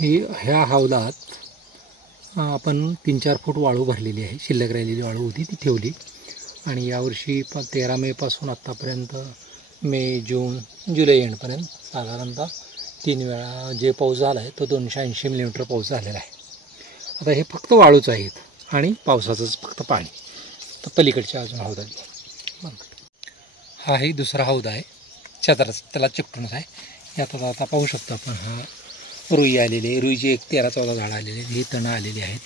ह्या हौदात आपण 3-4 फूट वाळू भरलेली आहे. शिल्लक राहिलेली वाळू होती ती ठेवली. आणि यावर्षी 13 मेपासून आत्तापर्यंत मे, जून, जुलै एंडपर्यंत साधारणतः 3 वेळा जे पाऊस झाला आहे तो 280 मिलीमीटर पाऊस झालेला आहे. आता हे फक्त वाळूच आहेत आणि पावसाचंच फक्त पाणी. तर पलीकडच्या अजून हौदात हाही दुसरा हौदा आहे, छत्राचा त्याला चिकटूनच आहे. यात आता पाहू शकतो आपण हा रुई आलेली आहे. रुईची एक 13-14 झाडं आलेली आहेत. ही तणं आलेली आहेत.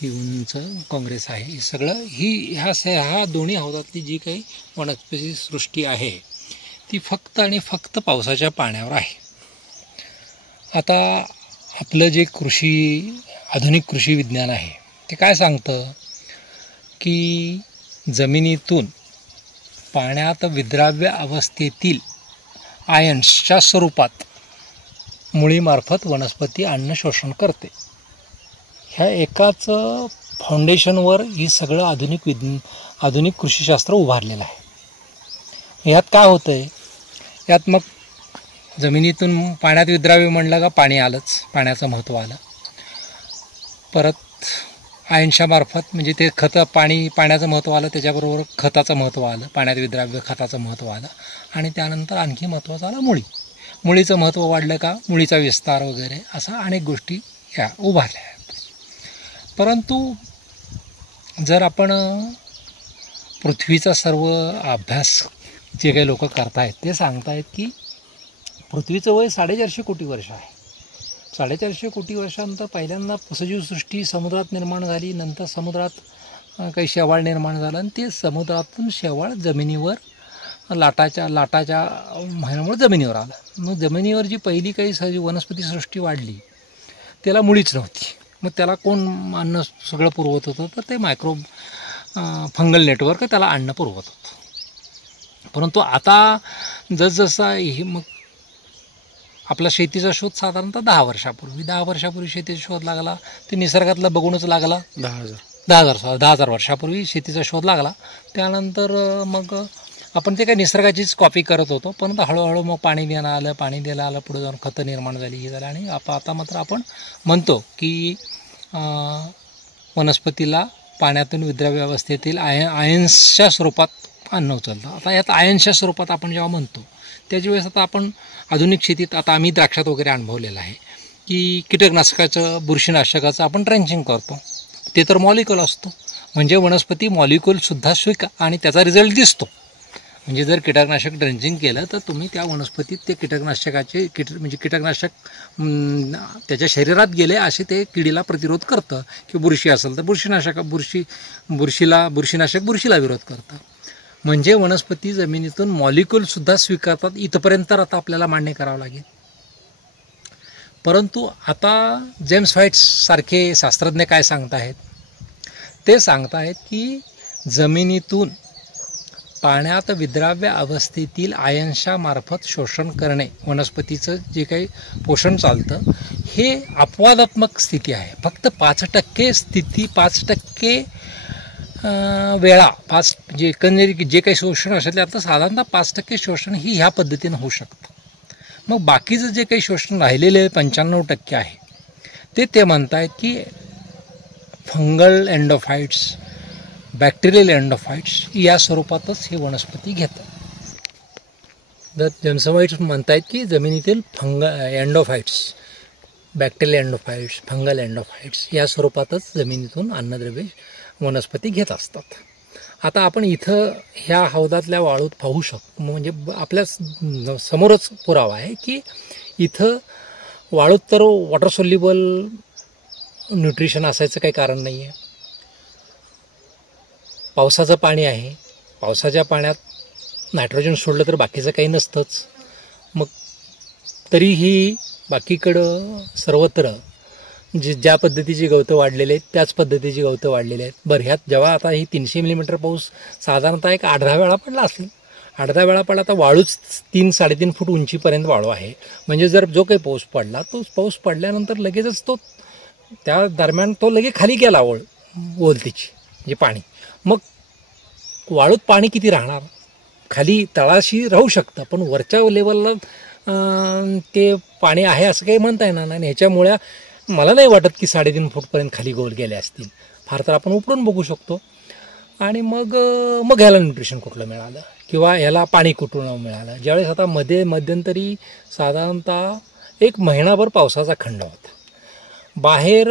ही उंच काँग्रेस आहे. हे सगळं ह्या दोन्ही हौदातली जी काही वनस्पती सृष्टी आहे ती फक्त आणि फक्त पावसाच्या पाण्यावर आहे. आता आपलं जे आधुनिक कृषी विज्ञान आहे ते काय सांगतं की जमिनीतून पाण्यात विद्राव्य अवस्थेतील आयन्सच्या स्वरूपात मुळीमार्फत वनस्पती अन्न शोषण करते. ह्या एकाच फाउंडेशनवर ही सगळं आधुनिक कृषीशास्त्र उभारलेलं आहे. यात काय होतं आहे, यात मग जमिनीतून पाण्यात विद्राव्य म्हणलं का पाणी आलंच, पाण्याचं महत्त्व आलं. परत आयनच्या मार्फत म्हणजे ते पाण्याचं महत्त्व आलं, त्याच्याबरोबर खताचं महत्त्व आलं, पाण्यात विद्राव्य खताचं महत्त्व आलं. आणि त्यानंतर आणखी महत्त्वाचं आलं मुळीचं महत्त्व वाढलं का मुळीचा विस्तार वगैरे असा अनेक गोष्टी ह्या उभारल्या आहेत. परंतु जर आपण पृथ्वीचा सर्व अभ्यास जे काही लोक करतायत ते सांगतायत की पृथ्वीचं वय 450 कोटी वर्ष आहे. 450 कोटी वर्षानंतर पहिल्यांदा सजीवसृष्टी समुद्रात निर्माण झाली. नंतर समुद्रात काही शेवाळ निर्माण झालं आणि ते समुद्रातून शेवाळ जमिनीवर लाटाच्या महिन्यामुळे जमिनीवर आलं. मग जमिनीवर जी पहिली काही वनस्पती सृष्टी वाढली त्याला मुळीच नव्हती. मग त्याला कोण अन्न सगळं पुरवत होतं, तर ते फंगल नेटवर्क त्याला अन्न पुरवत होतं. परंतु आता जसजसा मग आपला शेतीचा शोध साधारणतः 10 वर्षापूर्वी शेतीचा शोध लागला. ते निसर्गातला बघूनच लागला. 10,000 वर्षापूर्वी शेतीचा शोध लागला. त्यानंतर मग आपण ते काही निसर्गाचीच कॉपी करत होतो. परंतु हळूहळू मग पाणी द्यायला आलं, पुढे जाऊन खतं निर्माण झाली, हे झालं. आणि आता मात्र आपण म्हणतो की वनस्पतीला पाण्यातून विद्राव्य अवस्थेतील आयन्सच्या स्वरूपात अन्न उचलतं. आता यात आयन्सच्या स्वरूपात आपण जेव्हा म्हणतो त्याच्या वेळेस आता आपण आधुनिक शेतीत आता आम्ही द्राक्षात वगैरे अनुभवलेलं आहे की कीटकनाशकाचं, बुरशीनाशकाचं आपण ड्रेंचिंग करतो. ते तर मॉलिक्यूल असतो, म्हणजे वनस्पती मॉलिक्यूलसुद्धा आणि त्याचा रिझल्ट दिसतो. म्हणजे जर कीटकनाशक ड्रेंचिंग केलं तर तुम्ही त्या वनस्पतीत ते कीटकनाशक त्याच्या शरीरात गेले असे ते किडीला प्रतिरोध करतं. की बुरशी असेल तर बुरशीनाशक बुरशीला विरोध करतं. म्हणजे वनस्पती जमिनीतून मॉलिक्यूलसुद्धा स्वीकारतात. इथपर्यंत आता आपल्याला मान्य करावं लागेल. परंतु आता जेम्स व्हाईट सारखे शास्त्रज्ञ काय सांगताहेत, ते सांगताहेत की जमिनीतून पाण्यात विद्राव्य अवस्थेतील आयन्सच्या मार्फत शोषण करणे, वनस्पतीचं जे काही पोषण चालतं हे अपवादात्मक स्थिती आहे. फक्त 5% स्थिती, 5% वेळा म्हणजे एकंदरीत जे काही शोषण असेल त्यातलं साधारणतः 5% शोषण ही ह्या पद्धतीनं होऊ शकतं. मग बाकीचं जे काही शोषण राहिलेले 95% आहे ते म्हणतायत की फंगल एंडोफाइट्स, बॅक्टेरियल एंडोफाइट्स या स्वरूपातच हे वनस्पती घेतात. तर जेम्स व्हाईट म्हणतायत की जमिनीतील एंडोफाइट्स, बॅक्टेरियल एंडोफाइट्स, फंगल एंडोफाइट्स या स्वरूपातच जमिनीतून अन्नद्रव्ये वनस्पती घेत असतात. आता आपण इथं ह्या हौदातल्या वाळूत पाहू शकतो, म्हणजे आपल्या समोरच पुरावा आहे की इथं वाळूत तर वॉटर सोल्युबल न्यूट्रिशन असायचं काही कारण नाही आहे. पावसाचं पाणी आहे, पावसाच्या पाण्यात नायट्रोजन सोडलं तर बाकीचं काही नसतंच. मग तरीही बाकीकडं सर्वत्र ज्या पद्धतीची गवतं वाढलेली आहेत त्याच पद्धतीची गवतं वाढलेली आहेत. बरं, ह्यात जेव्हा आता ही 300 मिलीमीटर पाऊस साधारणतः एक 8-10 वेळा पडला असेल. 8-10 वेळा पडला तर वाळूच 3-3.5 फूट उंचीपर्यंत वाळू आहे. म्हणजे जर जो काही पाऊस पडला तो पाऊस पडल्यानंतर लगेचच त्या दरम्यान तो लगेच खाली गेला ओलतीची म्हणजे पाणी. मग वाळूत पाणी किती राहणार? खाली तळाशी राहू शकतं, पण वरच्या लेवलला ते पाणी आहे असं काही म्हणता येणार नाही. आणि ह्याच्यामुळे मला नाही वाटत की 3.5 फूटपर्यंत खाली गोल गेले असतील. फार तर आपण उपडून बघू शकतो. आणि मग ह्याला न्यूट्रिशन कुठलं मिळालं किंवा ह्याला पाणी कुठून मिळालं. ज्यावेळेस आता मध्यंतरी साधारणतः 1 महिनाभर पावसाचा खंड होता. बाहेर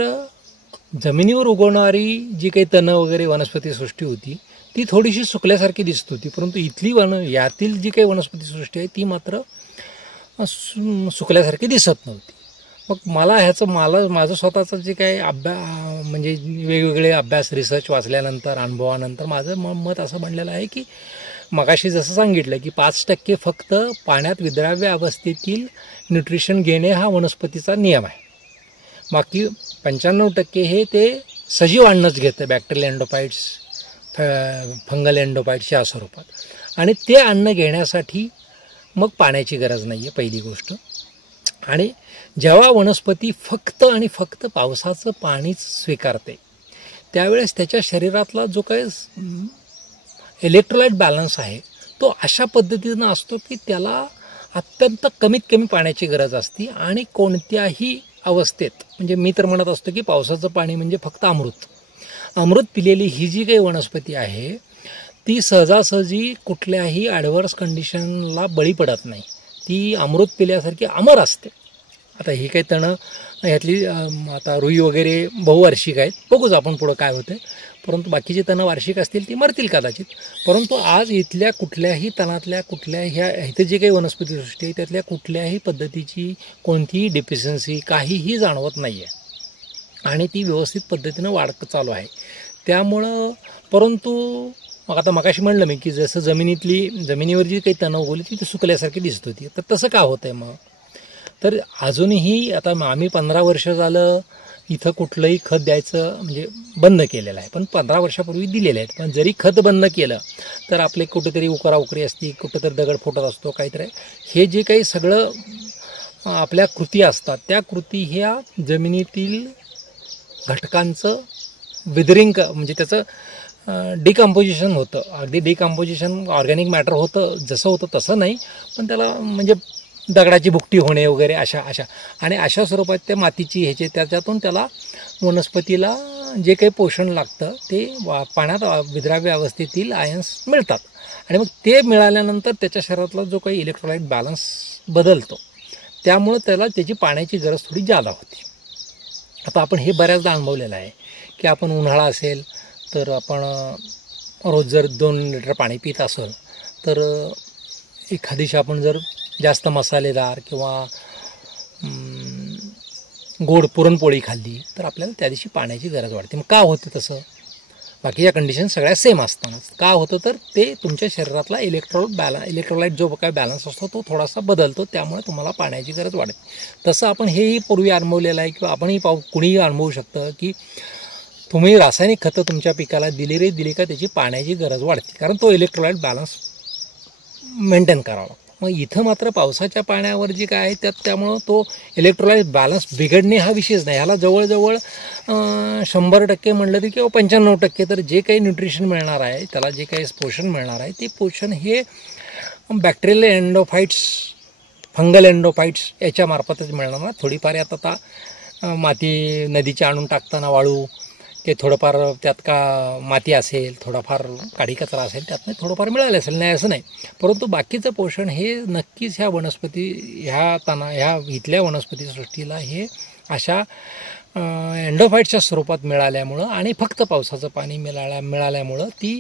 जमिनीवर उगवणारी जी काही तणं वगैरे वनस्पतीसृष्टी होती ती थोडीशी सुकल्यासारखी दिसत होती, परंतु यातील जी काही वनस्पतीसृष्टी आहे ती मात्र सुकल्यासारखी दिसत नव्हती. मग माझं स्वतःचं जे काही म्हणजे वेगवेगळे अभ्यास रिसर्च वाचल्यानंतर अनुभवानंतर माझं मत असं बनलेलं आहे की मगाशी जसं सांगितलं की 5% फक्त पाण्यात विद्राव्य अवस्थेतील न्यूट्रिशन घेणे हा वनस्पतीचा नियम आहे. बाकी 95% हे ते सजीव अन्नच घेतं, बॅक्टेरियल एंडोफाइट्स, फंगल एंडोफाइट्स या स्वरूपात. आणि ते अन्न घेण्यासाठी मग पाण्याची गरज नाही आहे पहिली गोष्ट. आणि जेव्हा वनस्पती फक्त आणि फक्त पावसाचं पाणीच स्वीकारते त्यावेळेस त्याच्या शरीरातला जो काही इलेक्ट्रोलाइट बॅलन्स आहे तो अशा पद्धतीनं असतो की त्याला अत्यंत कमीत कमी पाण्याची गरज असते. आणि कोणत्याही अवस्थेत म्हणजे मी तर म्हणत असतो की पावसाचं पाणी म्हणजे फक्त अमृत पिलेली ही जी काही वनस्पती आहे ती सहजासहजी कुठल्याही ॲडव्हर्स कंडिशनला बळी पडत नाही. ती अमृत पिल्यासारखी अमर असते. आता ही काही तणं ह्यातली आता रुई वगैरे बहुवार्षिक आहेत, बघूच आपण पुढं काय होतं. परंतु बाकीची तणं वार्षिक असतील ती मरतील कदाचित. परंतु आज इथल्या कुठल्याही तणातल्या ह्या इथे जे काही वनस्पतीसृष्टी आहे त्यातल्या कुठल्याही पद्धतीची कोणतीही डिफिशियन्सी काहीही जाणवत नाही आहे आणि ती व्यवस्थित पद्धतीनं चालू आहे. त्यामुळं परंतु मग आता मगाशी म्हणलं मी की जसं जमिनीवर जी काही तणं उगवली ती सुकल्यासारखी दिसत होती. तर तसं का होतं आहे मग? तर अजूनही आता आम्ही 15 वर्ष झालं इथं कुठलंही खत द्यायचं म्हणजे बंद केलेलं आहे, पण 15 वर्षापूर्वी दिलेले आहेत. पण जरी खत बंद केलं तर आपले कुठेतरी उकराउकरी असते, कुठेतरी दगड फुटत असतो काहीतरी. हे जे काही सगळं आपल्या कृती असतात त्या कृती ह्या जमिनीतील घटकांचं विदरिंग म्हणजे त्याचं डिकम्पोजिशन होतं. अगदी डिकम्पोजिशन ऑर्गॅनिक मॅटर होतं जसं होतं तसं नाही, पण त्याला म्हणजे दगडाची भुकटी होणे वगैरे अशा आणि अशा स्वरूपात त्या मातीची त्याच्यातून त्याला वनस्पतीला जे काही पोषण लागतं ते पाण्यात विद्राव्य अवस्थेतील आयन्स मिळतात. आणि मग ते मिळाल्यानंतर त्याच्या शरीरातला जो काही इलेक्ट्रोलाइट बॅलन्स बदलतो त्यामुळं त्याची पाण्याची गरज थोडी जादा होती. आता आपण हे बऱ्याचदा अनुभवलेलं आहे की आपण उन्हाळा असेल तर आपण रोज जर 2 लिटर पाणी पित असेल तर एखाद दिवशी आपण जर जास्त मसालेदार किंवा गोड पुरणपोळी खाल्ली तर आपल्याला त्या दिवशी पाण्याची गरज वाढते. मग का होतं तसं? बाकीच्या कंडिशन सगळ्या सेम असतानाच का होतं तर ते तुमच्या शरीरातला इलेक्ट्रोलाइट जो काय बॅलन्स असतो तो थोडासा बदलतो, त्यामुळे तुम्हाला पाण्याची गरज वाढते. तसं आपण हेही पूर्वी अनुभवलेलं आहे किंवा आपणही कुणीही अनुभवू शकतं की तुम्ही रासायनिक खतं तुमच्या पिकाला दिली का त्याची पाण्याची गरज वाढते, कारण तो इलेक्ट्रोलाइट बॅलन्स मेंटेन करावा लागतो. मग इथं मात्र पावसाच्या पाण्यावर जे काय आहे त्यामुळं तो इलेक्ट्रोलाइट बॅलन्स बिघडणे हा विषयच नाही. ह्याला जवळजवळ 100% म्हणलं तरी किंवा 95% तर जे काही न्यूट्रिशन मिळणार आहे त्याला जे काही पोषण मिळणार आहे ते पोषण हे बॅक्टेरियल एंडोफाइट्स, फंगल एंडोफाइट्स याच्यामार्फतच मिळणार ना. थोडीफार आता माती नदीच्या आणून टाकताना वाळू ते थोडंफार त्यात का माती असेल, थोडाफार काडी कचरा असेल त्यातनं थोडंफार मिळालं असेल, नाही असं नाही. परंतु बाकीचं पोषण हे नक्कीच ह्या इथल्या वनस्पतीसृष्टीला हे अशा एंडोफाइट्सच्या स्वरूपात मिळाल्यामुळं आणि फक्त पावसाचं पाणी मिळाल्यामुळं ती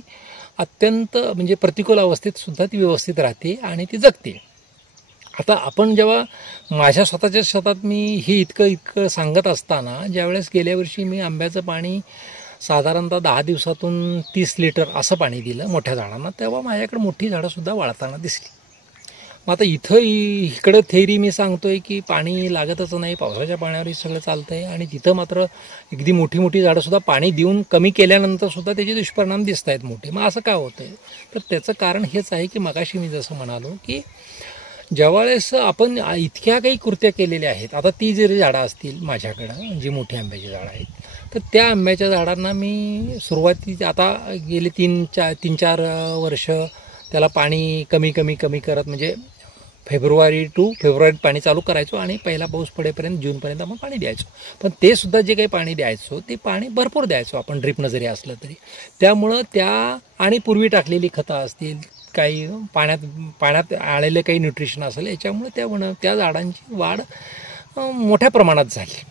अत्यंत म्हणजे प्रतिकूल अवस्थेतसुद्धा ती व्यवस्थित राहते आणि ती जगते. आता आपण जेव्हा माझ्या स्वतःच्या शेतात मी हे इतकं सांगत असताना ज्यावेळेस गेल्या वर्षी मी आंब्याचं पाणी साधारणतः 10 दिवसातून 30 लिटर असं पाणी दिलं मोठ्या झाडांना, तेव्हा माझ्याकडे मोठी झाडंसुद्धा वाळताना दिसली. मग आता इकडं थेरी मी सांगतोय की पाणी लागतच नाही, पावसाच्या पाण्यावर सगळं चालतं आहे आणि तिथं मात्र अगदी मोठी झाडंसुद्धा पाणी देऊन कमी केल्यानंतरसुद्धा त्याचे दुष्परिणाम दिसत आहेत मोठे. मग असं का होतं आहे? तर त्याचं कारण हेच आहे की मगाशी मी जसं म्हणालो की ज्यावेळेस आपण इतक्या काही कृत्या केलेल्या आहेत. आता ती जरी झाडं असतील माझ्याकडं जी मोठी आंब्याची झाडं आहेत तर त्या आंब्याच्या झाडांना मी सुरुवातीच्या आता गेले 3-4 वर्ष त्याला पाणी कमी करत म्हणजे फेब्रुवारी टू फेब्रुवारीत पाणी चालू करायचो आणि पहिला पाऊस पडेपर्यंत जूनपर्यंत आपण पाणी द्यायचो. पण ते सुद्धा जे काही पाणी द्यायचो ते पाणी भरपूर द्यायचो आपण, ड्रिपनं जरी असलं तरी. त्यामुळं त्या आणि पूर्वी टाकलेली खतं असतील, काही पाण्यात आलेलं काही न्यूट्रिशन असेल, याच्यामुळे त्या झाडांची वाढ मोठ्या प्रमाणात झाली.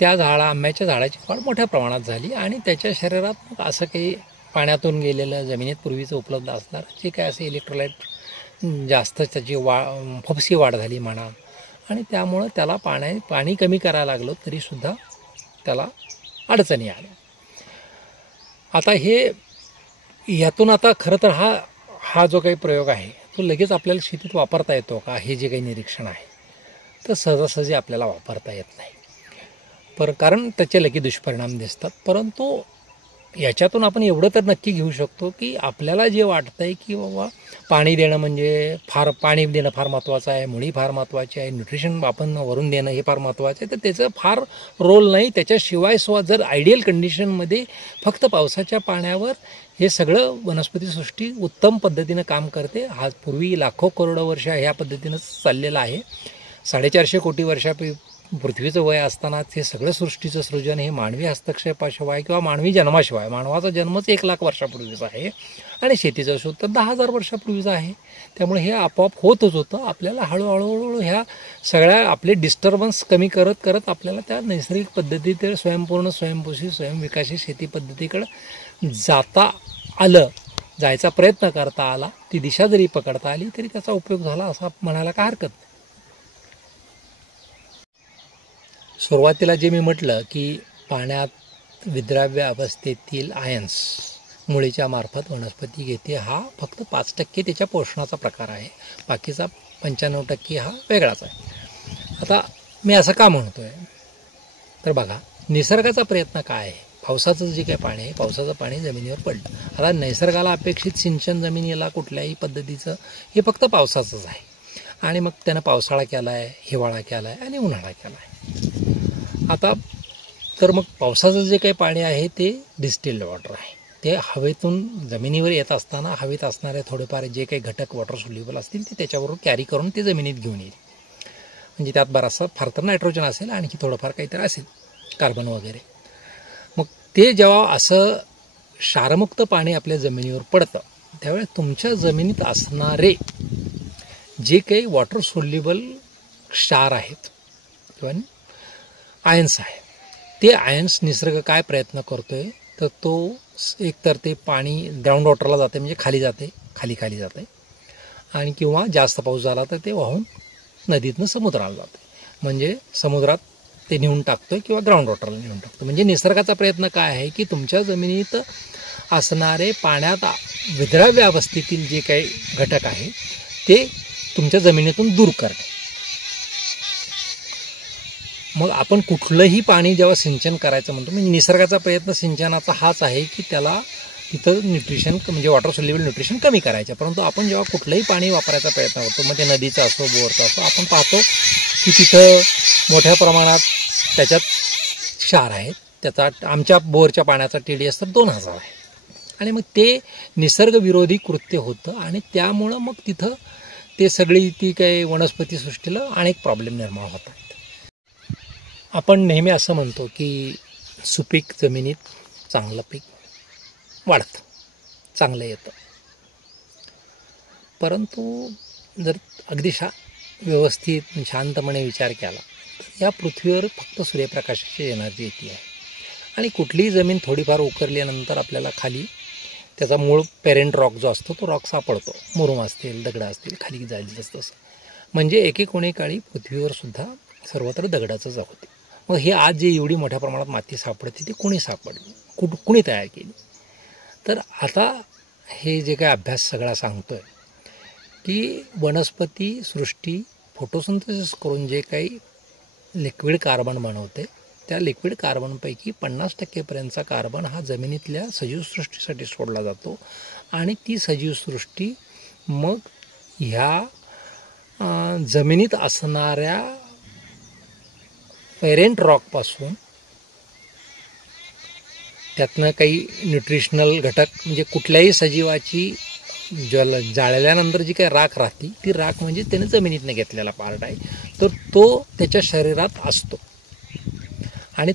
आंब्याच्या झाडाची वाढ मोठ्या प्रमाणात झाली आणि त्याच्या शरीरात असं काही पाण्यातून गेलेलं, जमिनीत पूर्वीचं उपलब्ध असणारं जे काय असे इलेक्ट्रोलाइट जास्त त्याची फुफसी वाढ झाली म्हणा, आणि त्यामुळं त्याला पाणी कमी करायला लागलो तरीसुद्धा त्याला अडचणी आल्या. आता यातून आता खरं तर हा जो काही प्रयोग आहे तो लगेच आपल्याला शेतीत वापरता येतो का, हे जे काही निरीक्षण आहे तर सहजासहजी आपल्याला वापरता येत नाही, कारण त्याचे लगेच दुष्परिणाम दिसतात. परंतु याच्यातून आपण एवढं तर नक्की घेऊ शकतो की आपल्याला जे वाटतं आहे की बाबा पाणी देणं म्हणजे पाणी देणं फार महत्त्वाचं आहे, मुळी फार महत्त्वाची आहे, न्यूट्रिशन आपण वरून देणं हे फार महत्त्वाचं आहे, तर त्याचं फार रोल नाही. त्याच्याशिवाय जर आयडियल कंडिशनमध्ये फक्त पावसाच्या पाण्यावर हे सगळं वनस्पतीसृष्टी उत्तम पद्धतीनं काम करते. हा पूर्वी लाखो करोडो वर्ष ह्या पद्धतीनं चाललेलं आहे. 450 कोटी पृथ्वीचं वय असतानाच हे सगळं सृष्टीचं सृजन हे मानवी हस्तक्षेपाशिवाय किंवा मानवी जन्माशिवाय, मानवाचा जन्मच 1 लाख वर्षापूर्वीचा आहे आणि शेतीचं शोध तर 10,000 वर्षापूर्वीचा आहे. त्यामुळे हे आपोआप होतच होतं. आपल्याला हळूहळू ह्या सगळ्या आपले डिस्टर्बन्स कमी करत करत आपल्याला त्या नैसर्गिक पद्धतीत स्वयंपूर्ण, स्वयंपोषी, स्वयंविकासी शेती पद्धतीकडं जायचा प्रयत्न करता आला. ती दिशा जरी पकडता आली तरी त्याचा उपयोग झाला असं म्हणायला काय हरकत नाही. सुरुवातीला जे मी म्हटलं की पाण्यात विद्राव्य अवस्थेतील आयन्स मुळीच्या मार्फत वनस्पती घेते, हा फक्त 5% त्याच्या पोषणाचा प्रकार आहे. बाकीचा 95% हा वेगळाच आहे. आता मी असं का म्हणतो आहे तर बघा, निसर्गाचा प्रयत्न काय आहे. पावसाचं जे काही पाणी आहे, पावसाचं पाणी जमिनीवर पडलं. आता नैसर्गाला अपेक्षित सिंचन जमिनीला कुठल्याही पद्धतीचं हे फक्त पावसाचंच आहे. आणि मग त्यानं पावसाळा केला आहे, हिवाळा केला आहे आणि उन्हाळा केला आहे. आता तर मग पावसाचं जे काही पाणी आहे ते डिस्टिल्ड वॉटर आहे. ते हवेतून जमिनीवर येत असताना हवेत असणारे थोडेफार जे काही घटक वॉटर सोल्युबल असतील ते त्याच्याबरोबर कॅरी करून ते जमिनीत घेऊन येईल. म्हणजे त्यात बराचसा फार तर नायट्रोजन असेल, आणखी थोडंफार काहीतरी असेल, कार्बन वगैरे. मग ते जेव्हा असं क्षारमुक्त पाणी आपल्या जमिनीवर पडतं त्यावेळेस तुमच्या जमिनीत असणारे जे काही वॉटर सोल्युबल क्षार आहेत किंवा आयन्स आहे, ते आयन्स निसर्ग काय प्रयत्न करतोय तर तो एकतर ते पाणी ग्राउंड वॉटरला जाते, म्हणजे खाली जाते, खाली जाते, आणि किंवा जास्त पाऊस झाला तर ते वाहून नदीतनं समुद्राला जाते, म्हणजे समुद्रात ते नेऊन टाकतोय किंवा ग्राउंड वॉटरला नेऊन टाकतो. म्हणजे निसर्गाचा प्रयत्न काय आहे की तुमच्या जमिनीत असणारे पाण्यात विद्राव्य अवस्थेतील जे काही घटक आहे ते तुमच्या जमिनीतून दूर करणे. मग आपण कुठलंही पाणी जेव्हा सिंचन करायचं म्हणतो, म्हणजे निसर्गाचा प्रयत्न सिंचनाचा हाच आहे की त्याला तिथं न्यूट्रिशन म्हणजे वॉटर सोल्युबल न्यूट्रिशन कमी करायचं. परंतु आपण जेव्हा कुठलंही पाणी वापरायचा प्रयत्न करतो, मग ते नदीचं असो, बोरचं असो, आपण पाहतो की तिथं मोठ्या प्रमाणात त्याच्यात क्षार आहेत. त्याचा आमच्या बोरच्या पाण्याचा TDS तर 2000 आहे. आणि मग ते निसर्गविरोधी कृत्य होतं आणि त्यामुळं मग तिथं ते सगळी ती काही वनस्पती सृष्टीला अनेक प्रॉब्लेम निर्माण होतात. आपण नेहमी असं म्हणतो की सुपीक जमिनीत चांगलं पीक वाढतं, चांगलं येतं. परंतु जर अगदी व्यवस्थित शांतपणे विचार केला तर या पृथ्वीवर फक्त सूर्यप्रकाशाची एनर्जी येते आहे. आणि कुठलीही जमीन थोडीफार उकरल्यानंतर आपल्याला खाली त्याचा मूळ पेरेंट रॉक जो असतो तो रॉक सापडतो. मुरुम असतील, दगडं असतील, खाली जायचं तसं. म्हणजे एकेकोणी काळी पृथ्वीवर सुद्धा सर्वत्र दगडाचंच होते. मग हे आज जे एवढी मोठ्या प्रमाणात माती सापडते ती कुणी सापडली, कुणी तयार केली. तर आता हे जे काही अभ्यास सगळा सांगतोय की वनस्पती सृष्टी फोटोसिंथेसिस करून जे काही लिक्विड कार्बन बनवते त्या लिक्विड कार्बनपैकी 50% पर्यंतचा कार्बन हा जमिनीतल्या सजीवसृष्टीसाठी सोडला जातो. आणि ती सजीवसृष्टी मग ह्या जमिनीत असणाऱ्या पेरेंट रॉकपासून त्यातनं काही न्यूट्रिशनल घटक, म्हणजे कुठल्याही सजीवाची जाळल्यानंतर जी काही राख राहते ती राख म्हणजे त्याने जमिनीतनं घेतलेला पार्ट आहे, तर तो त्याच्या शरीरात असतो आणि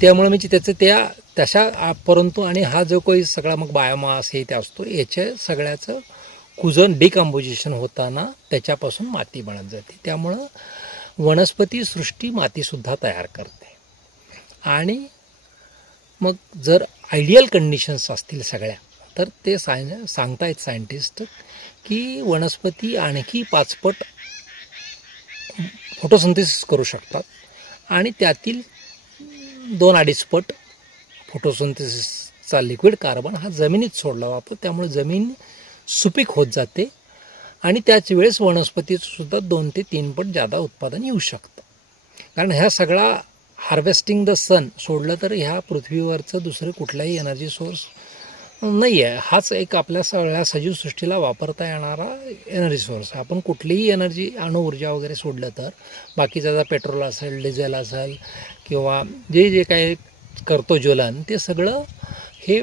त्यामुळे म्हणजे त्याचं तशा परंतु आणि हा जो काही सगळा मग बायोमास हे ते असतो, याच्या सगळ्याचं कुजन डिकम्पोजिशन होताना त्याच्यापासून माती बनत जाते. त्यामुळं वनस्पती सृष्टी मातीसुद्धा तयार करते. आणि मग जर आयडियल कंडिशन्स असतील सगळ्या, तर ते सांगतायत सायंटिस्ट की वनस्पती आणखी 5 पट फोटोसिंथेसिस करू शकतात आणि त्यातील 2-2.5 पट फोटोसिंथेसिसचा लिक्विड कार्बन हा जमिनीत सोडला जातो. त्यामुळे जमीन सुपीक होत जाते आणि त्याच वेळेस वनस्पतीसुद्धा 2 ते 3 पट जादा उत्पादन येऊ शकतं. कारण ह्या सगळा हार्वेस्टिंग द सन सोडलं तर ह्या पृथ्वीवरचं दुसरं कुठलाही एनर्जी सोर्स नाही आहे. हाच एक आपल्या सगळ्या सजीव सृष्टीला वापरता येणारा एनर्जी सोर्स आहे. आपण कुठलीही एनर्जी अणुऊर्जा वगैरे सोडलं तर बाकीचा पेट्रोल असेल, डिझेल असेल किंवा जे काही करतो ज्वलन, ते सगळं हे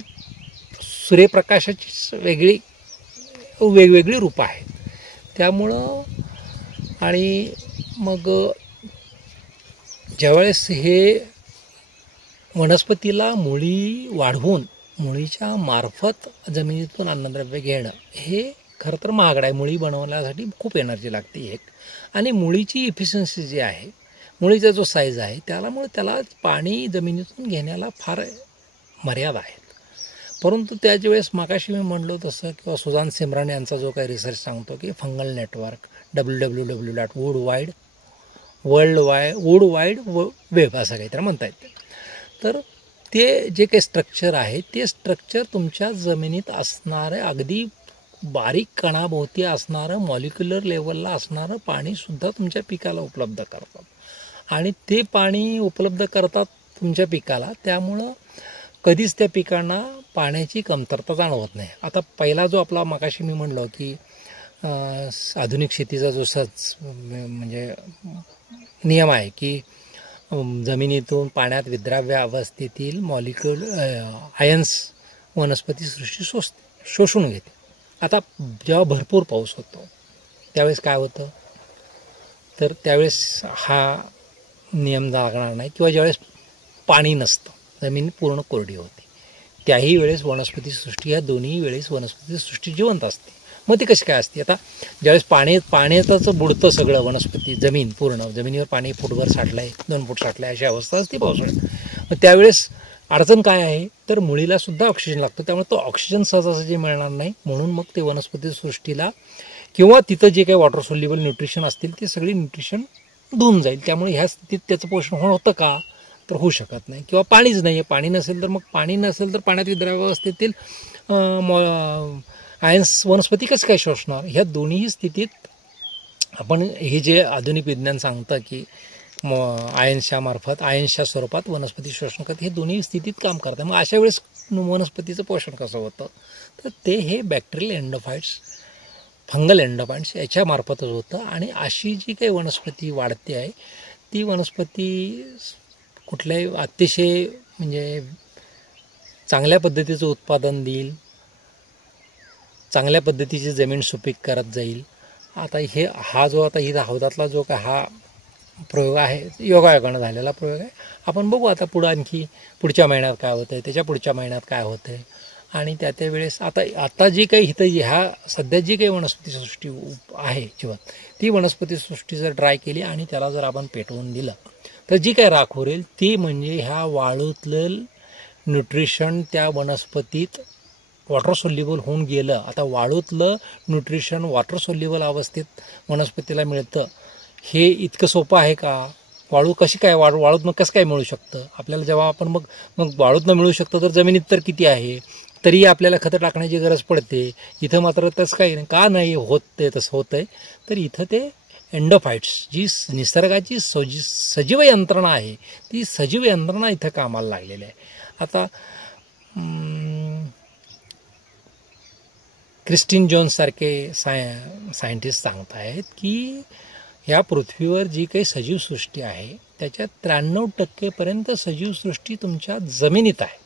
सूर्यप्रकाशाची वेगवेगळी रूपं आहेत. त्यामुळं आणि मग ज्यावेळेस हे वनस्पतीला मुळी वाढवून मुळीच्या मार्फत जमिनीतून अन्नद्रव्य घेणं हे खरं तर महागडं आहे. मुळी बनवण्यासाठी खूप एनर्जी लागते एक, आणि मुळीची इफिशियन्सी जी आहे, मुळीचा जो साईज आहे त्याला पाणी जमिनीतून घेण्याला फार मर्यादा आहेत. परंतु त्याच वेळेस मागाशी मी म्हणलो तसं किंवा सुजान सिमरन यांचा जो काही रिसर्च सांगतो की fungal network world wide web असं काहीतरी म्हणता येते. तर ते जे काही स्ट्रक्चर आहे ते स्ट्रक्चर तुमच्या जमिनीत असणारं अगदी बारीक कणाभोवती असणारं मॉलिक्युलर लेवलला असणारं पाणीसुद्धा तुमच्या पिकाला उपलब्ध करतात आणि ते पाणी उपलब्ध करतात तुमच्या पिकाला. त्यामुळं कधीच त्या पिकांना पाण्याची कमतरता जाणवत नाही. आता पहिला जो आपला मगाशी मी म्हणलो की आधुनिक शेतीचा जो म्हणजे नियम आहे की जमिनीतून पाण्यात विद्राव्य अवस्थेतील मॉलिक्युल आयन्स वनस्पती सृष्टी शोषून घेते. आता जेव्हा भरपूर पाऊस होतो त्यावेळेस काय होतं, तर त्यावेळेस हा नियम लागणार नाही, किंवा ज्यावेळेस पाणी नसतं, जमीन पूर्ण कोरडी होते, त्याही वेळेस वनस्पती सृष्टी, या दोन्ही वेळेस वनस्पती सृष्टी जिवंत असते. मग ती कशी काय असते, आता ज्यावेळेस पाण्यातच बुडतं सगळं वनस्पती, जमीन पूर्ण, जमिनीवर पाणी फुटभर साठलं आहे, 2 फूट साठलं आहे, अशी अवस्था असते पावसाळ्यात. मग त्यावेळेस अडचण काय आहे, तर मुळीला सुद्धा ऑक्सिजन लागतो. त्यामुळे तो ऑक्सिजन सहजासहजी मिळणार नाही, म्हणून मग ते वनस्पती सृष्टीला किंवा तिथं जे काही वॉटर सोल्युबल न्यूट्रिशन असतील ते सगळी न्यूट्रिशन धुवून जाईल. त्यामुळे ह्या स्थितीत त्याचं पोषण होतं का, तर होऊ शकत नाही. किंवा पाणीच नाही आहे, पाणी नसेल तर पाण्यात विद्राव्य अवस्थेतील आयन्स वनस्पती कसं काय शोषणार. ह्या दोन्ही स्थितीत आपण हे जे आधुनिक विज्ञान सांगतं की आयन्सच्या स्वरूपात वनस्पती शोषण करते, हे दोन्ही स्थितीत काम करतात. मग अशा वेळेस वनस्पतीचं पोषण कसं होतं, तर ते हे बॅक्टेरियल एंडोफाइट्स, फंगल एंडोफाइट्स याच्यामार्फतच होतं. आणि अशी जी काही वनस्पती वाढते आहे ती वनस्पती कुठल्याही अतिशय म्हणजे चांगल्या पद्धतीचं उत्पादन देईल, चांगल्या पद्धतीची जमीन सुपीक करत जाईल. आता ही हौदातला जो काय हा प्रयोग आहे, योगायोगानं झालेला प्रयोग आहे. आपण बघू आता आणखी पुढच्या महिन्यात काय होतं आहे, त्याच्या पुढच्या महिन्यात काय होतं आहे. आणि त्या वेळेस आता जी काही ह्या सध्या जी काही वनस्पती सृष्टी आहे जिवंत, ती वनस्पती सृष्टी जर ड्राय केली आणि त्याला जर आपण पेटवून दिलं, तर जी काही राख उरेल ती म्हणजे ह्या वाळूतलं न्यूट्रिशन त्या वनस्पतीत वॉटर सोल्युबल होऊन गेलं. आता वाळूतलं न्यूट्रिशन वॉटर सोल्युबल अवस्थेत वनस्पतीला मिळतं, हे इतकं सोपं आहे का. वाळू कशी काय वाळूत मग कसं काय मिळू शकतं आपल्याला, जेव्हा आपण मग वाळूतनं मिळू शकतं, तर जमिनीत तर किती आहे, तरी आपल्याला खतं टाकण्याची गरज पडते. इथं मात्र तसं काही नाही. का नाही होत ते तसं होतं आहे, तर इथं ते एंडोफाइट्स जी निसर्गाची सजीव यंत्रणा आहे, ती सजीव यंत्रणा इथं कामाला लागलेली आहे. आता क्रिस्टिन जोन्स सारखे सायंटिस्ट सांगत आहेत की ह्या पृथ्वीवर जी काही सजीव सृष्टी आहे त्याच्यात 93% सजीव सृष्टी तुमच्या जमिनीत आहे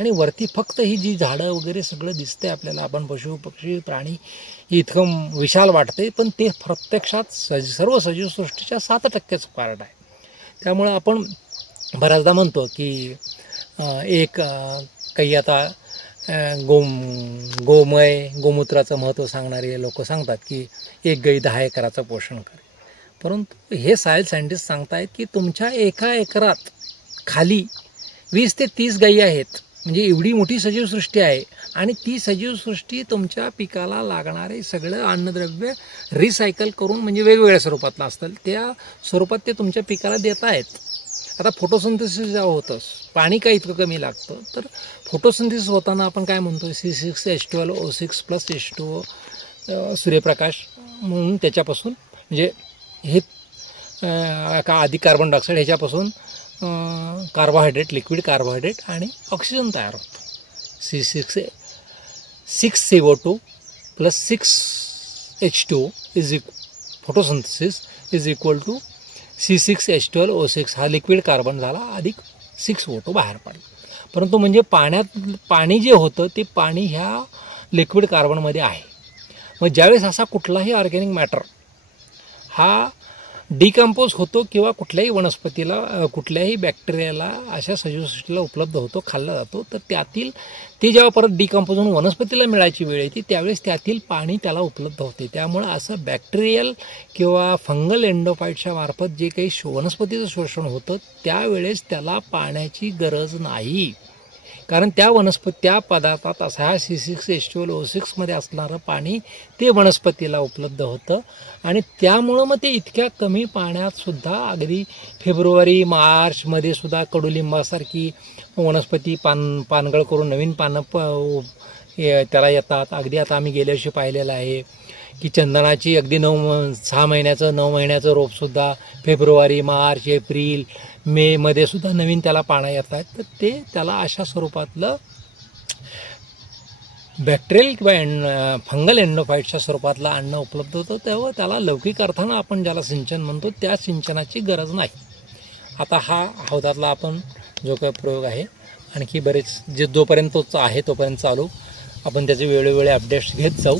आणि वरती फक्त ही जी झाडं वगैरे सगळं दिसते आपल्याला, आपण पशु पक्षी प्राणी इतकं विशाल वाटते, पण ते प्रत्यक्षात सर्व सजीवसृष्टीच्या 7% पार्ट आहे. त्यामुळं आपण बऱ्याचदा म्हणतो की एक काही आता गोमूत्राचं महत्त्व सांगणारे लोक सांगतात की एक गाई 10 एकराचं पोषण करेल. परंतु हे सायंटिस्ट सांगतायत की तुमच्या एका एकरात खाली 20 ते 30 गायी आहेत, म्हणजे एवढी मोठी सजीवसृष्टी आहे. आणि ती सजीवसृष्टी तुमच्या पिकाला लागणारे सगळं अन्नद्रव्य रिसायकल करून, म्हणजे वेगवेगळ्या स्वरूपातलं असतं त्या स्वरूपात ते तुमच्या पिकाला देत आहेत. आता फोटोसिंथेसिस जेव्हा होतं, पाणी काय इतकं कमी लागतं, तर फोटोसिंथेसिस होताना आपण काय म्हणतो, C6H12O6 + H2O सूर्यप्रकाश म्हणून त्याच्यापासून, म्हणजे हे आधी कार्बन डायऑक्साईड, ह्याच्यापासून कार्बोहायड्रेट, लिक्विड कार्बोहायड्रेट आणि ऑक्सिजन तयार होतो. C6CO2 + 6H2O photosynthesis is equal to C6H12O6. हा लिक्विड कार्बन झाला अधिक 6O2 बाहेर पडला. परंतु म्हणजे पाणी जे होतं ते पाणी ह्या लिक्विड कार्बनमध्ये आहे. मग ज्यावेळेस असा कुठलाही ऑर्गॅनिक मॅटर हा डिकम्पोज होतो किंवा कुठल्याही वनस्पतीला, कुठल्याही बॅक्टेरियाला, अशा सजीवसृष्टीला उपलब्ध होतो, खाल्ला जातो, तर त्यातील ते जेव्हा परत डिकम्पोज होऊन वनस्पतीला मिळायची वेळ येते त्यावेळेस त्यातील पाणी त्याला उपलब्ध होते. त्यामुळं असं बॅक्टेरियल किंवा फंगल एंडोफाईटच्या मार्फत जे काही वनस्पतीचं शोषण होतं त्यावेळेस त्याला पाण्याची गरज नाही, कारण त्या पदार्थात असा हा C6H12O6 मध्ये असणारं पाणी ते वनस्पतीला उपलब्ध होतं. आणि त्यामुळं मग ते इतक्या कमी पाण्यात सुद्धा अगदी फेब्रुवारी मार्चमध्ये सुद्धा कडुलिंबासारखी वनस्पती पानगळ करून नवीन पानं त्याला येतात. अगदी आता आम्ही गेल्या वर्षी पाहिलेलं आहे की चंदनाची अगदी 9 महिन्याचं रोपसुद्धा फेब्रुवारी, मार्च, एप्रिल, मेमध्ये सुद्धा नवीन त्याला पानं येत आहेत. तर ते त्याला अशा स्वरूपातलं बॅक्टेरियल किंवा फंगल एंडोफाईटच्या स्वरूपातलं अन्न उपलब्ध होतं. तेव्हा त्याला लौकिक अर्थानं आपण ज्याला सिंचन म्हणतो त्या सिंचनाची गरज नाही. आता हा हौदातला आपण जो काही प्रयोग आहे, आणखी बरेच जोपर्यंत आहे तोपर्यंत चालू, आपण त्याचे वेळोवेळी अपडेट्स घेत जाऊ.